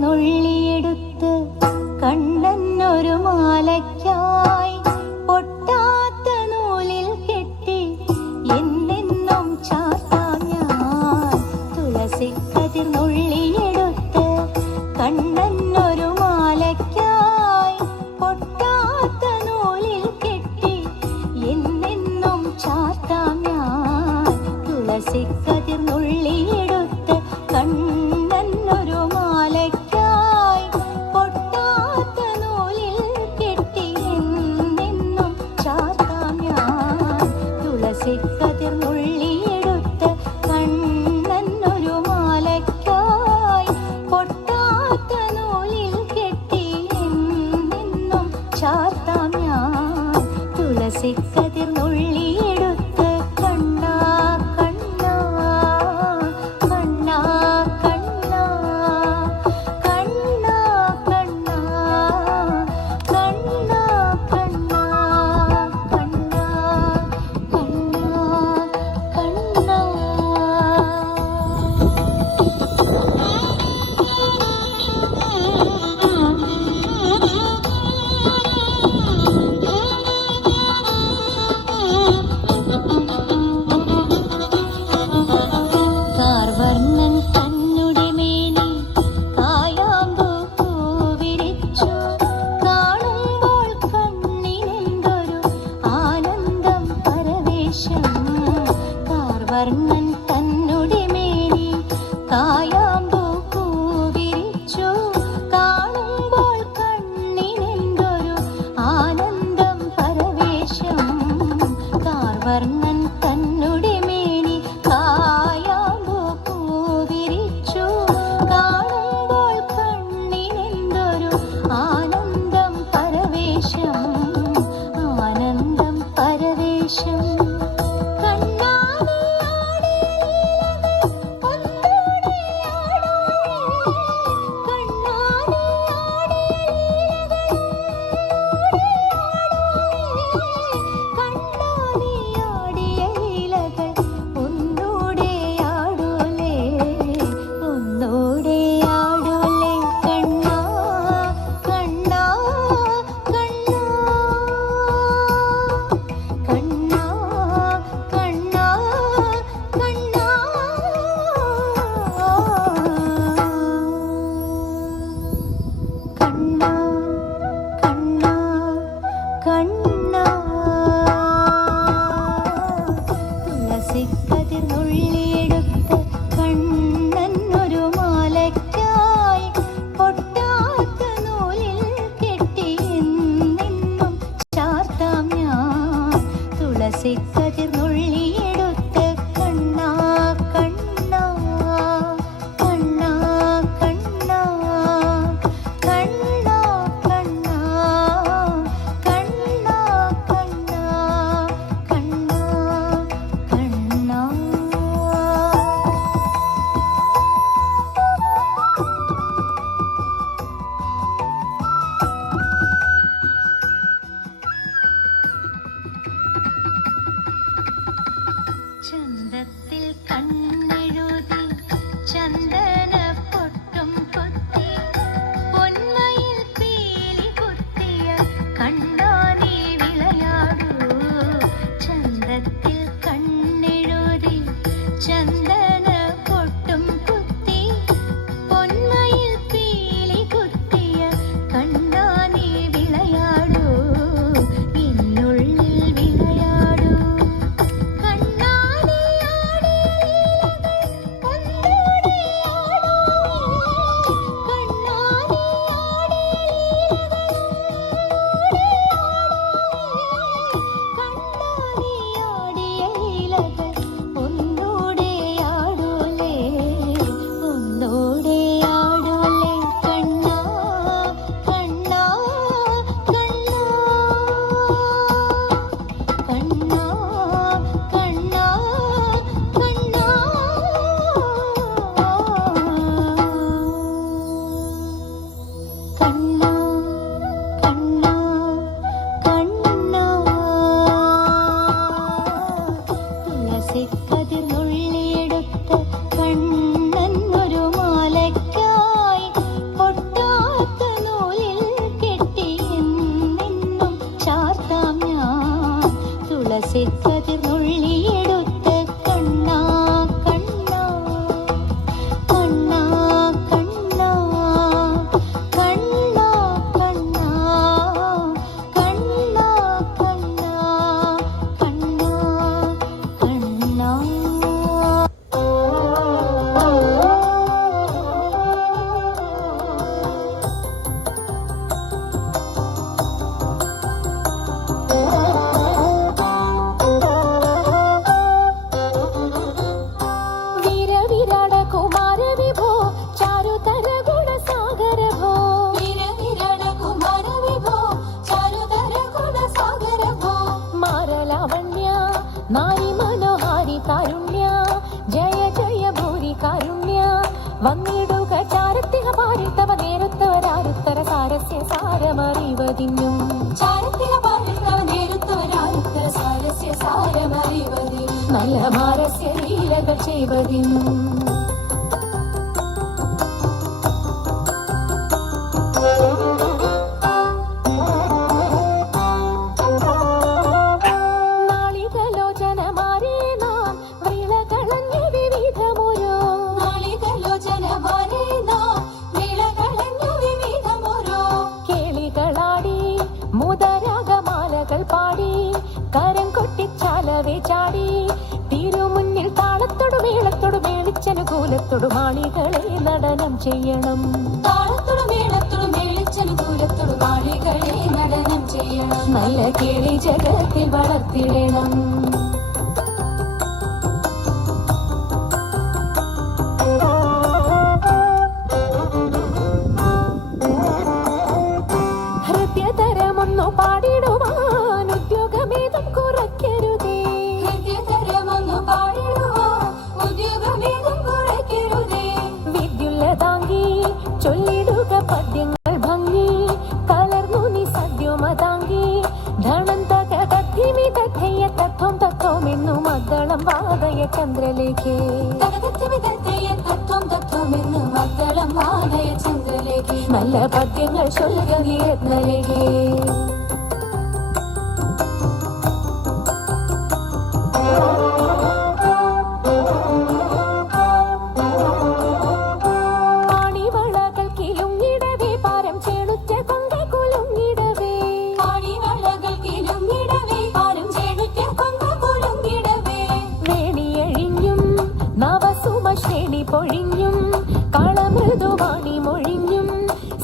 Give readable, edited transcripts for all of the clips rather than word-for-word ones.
തുളസിക്കതിർന്നുള്ളിയെടുത്ത് കണ്ണനൊരു മാലയ്ക്കായി പൊട്ടാത്ത നൂലിൽ കെട്ടി എന്നെന്നും ചാർത്താം ഞാൻ. തുളസിക്കതിർന്നുള്ളിയെടുത്ത് കണ്ണനൊരു മാലയ്ക്കായി പൊട്ടാത്ത നൂലിൽ കെട്ടി എന്നെന്നും ചാർത്താം ഞാൻ. തുളസിക്കതിർന്നുള്ളിയെടുത്ത് കണ്ണനൊരു മാലയ്ക്കായി പൊട്ടാത്ത നൂലിൽ കെട്ടി എന്നെന്നും ചാർത്താം ഞാൻ. തുളസിക്കതിർന്നുള്ളിയെടുത്ത് കണ്ണനൊരു മാലയ്ക്കായി പൊട്ടാത്ത നൂലിൽ കെട്ടി എന്നെന്നും ചാർത്താം ഞാൻ. തുളസിക്കതിർന്നുള്ളിയെടുത്ത് കണ്ണാ കണ്ണാ കണ്ണാ കണ്ണാ കണ്ണാ കണ്ണാ കണ്ണാ കണ്ണാ കണ്ണാ കണ്ണാ കാർവർണ്ണൻ തന്നുടെ മേനി കായാമ്പൂ പൂവിരിച്ചു കാണുമ്പോൾ കണ്ണിനെന്തൊരു ആനന്ദം പരവേശം. കാർവർണ്ണൻ തന്നുടെ മേനി കായാമ്പൂ പൂവിരിച്ചു കാണുമ്പോൾ കണ്ണിനെന്തൊരു ആനന്ദം പരവേശം. കാർവർണ്ണൻ തന്നുടെ മേനി കായാമ്പൂ പൂവിരിച്ചു കാണുമ്പോൾ കണ്ണിനെന്തൊരു ആനന്ദം പരവേശം. ആനന്ദം പരവേശം. തുളസിക്കതിർന്നുള്ളിയെടുത്ത് കണ്ണനൊരു മാലയ്ക്കായി പൊട്ടാത്ത നൂലിൽ കെട്ടി എന്നെന്നും ചാർത്താം ഞാൻ. തുളസിക്കതിർന്നുള്ളിയെടുത്ത് കണ്ണാ കണ്ണാ കണ്ണാ കണ്ണാ കണ്ണാ കണ്ണാ കണ്ണാ കണ്ണാ കണ്ണാ കണ്ണാ. ചന്തത്തിൽ കണ്ണെഴുതി ചന്ദന പൊട്ടും കൊത്തി പൊന്മയിൽ പീലി കുത്തിയ കണ്ണാ നീ വിളയാടൂ. ചന്തത്തിൽ കണ്ണെഴുതി ചന്ദന പൊട്ടും കുത്തി പൊന്മയിൽ പീലി കുത്തിയ കണ്ണാ നീ വിളയാടൂ. എന്നുള്ളിൽ വിളയാടൂ. ഒന്നൂടെ തുളസിക്കതിർ നുള്ളിയെടുത്ത് കണ്ണന്നൊരു മാലയ്ക്കായി പൊട്ടാത്ത നൂലിൽ കെട്ടി എന്നെന്നും ചാർത്താം ഞാൻ. തുളസിക്കതിർ നുള്ളിയെടുത്ത് കണ്ണാ കണ്ണാ കണ്ണാ കണ്ണാ കണ്ണാ കണ്ണാ കണ്ണാ കണ്ണാ കണ്ണാ വീര വിരാട കുമാര വിഭോ ചാരുതര ഗുണസാഗര ഭോ. വീര വിരാട കുമാര വിഭോ ചാരുതര ഗുണസാഗര ഭോ. മാരലാവണ്യ നാരി മനോഹാരി കാരുണ്യ ജയ ജയ ഭൂരി കാരുണ്യ. വന്നിടുക ചാരത്തിഹ പാരിൽ തവ നേരുത്തവരാരുത്തര സാരസ്യ സാരമറിവതിന്നും. ചാരത്തിഹ പാരിൽ തവ നേരുത്തവരാരുത്തര സാരസ്യ സാരമറിവതിന്നും. നല്ല മാരസ്യ ലീലകൾ ചെയ്വതിന്നും. നാളികലോചനമാരേ നാം വിളകളഞ്ഞു വിവിധമോരോ. നാളികലോചനമാരേ നാം വിളകളഞ്ഞു വിവിധമോരോ. കേളികളാടി മുതരാഗമാലകൾ പാടി കരം കൊട്ടിച്ചാലവേ ചാടി. തിരുമുന്നിൽ താളത്തോടു മേളത്തോടു മേളിച്ചനുകൂലത്തോടു മാളികളെ നടനം ചെയ്യണം. താളത്തോടു മേളത്തോടു മേളിച്ചനുകൂലത്തോടു മാളികളെ നടനം ചെയ്യണം. നല്ല കേളി ജഗത്തിൽ വളർത്തിടണം. ഹൃദയതരമൊന്നു പാടിടുവാൻ ഉദ്യോഗമേതും കുറയ്ക്കരുതേ. ഹൃദയതരമൊന്നു പാടിടുവാൻ ഉദ്യോഗമേതും കുറയ്ക്കരുതേ. വിദ്യുല്ലതാങ്കി ചൊല്ലിടുക പദ്യങ്ങൾ ഭംഗി കലർന്നു നീ സദ്യോമതാങ്കി. ധണന്തക തദ്ധിമി തദ്ധയ തത്വം തത്വമെന്നു മദ്ദളം വാദയ ചന്ദ്രലേഖേ. തത്വം തത്വമെന്നു മദ്ദളം വാദയ ചന്ദ്രലേഖേ. നല്ല പദ്യങ്ങൾ ചൊല്ലുക നീ രത്നലേഖേ. പാണിവളകൾ കിലുങ്ങിടവേ പാരം ചേണുറ്റ കൊങ്ക കുലുങ്ങിടവേ. പാണിവളകൾ കിലുങ്ങിടവേ പാരം ചേണുറ്റ കൊങ്ക കുലുങ്ങിടവേ. വേണിയഴിഞ്ഞും നവസുമ ശ്രേണി പൊഴിഞ്ഞും കളമൃദുവാണി മൊഴിഞ്ഞും.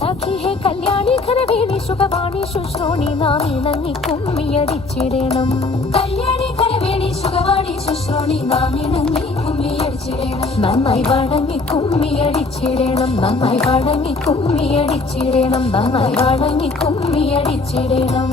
സഖിഹേ കല്യാണി ഘനവേണി ശുഭവാണി ശുശ്രോണി നാം ഇണങ്ങി കുമ്മിയടിച്ചിടണം. കല്യാണി ഘനവേണി ശുഭവാണി ശുശ്രോണി നാം ഇണങ്ങി കുമ്മിയടിച്ചിടണം. നന്നായി വഴങ്ങി കുമ്മിയടിച്ചിടണം. നന്നായി വഴങ്ങി കുമ്മിയടിച്ചിടണം. നന്നായി വഴങ്ങി കുമ്മിയടിച്ചിടണം.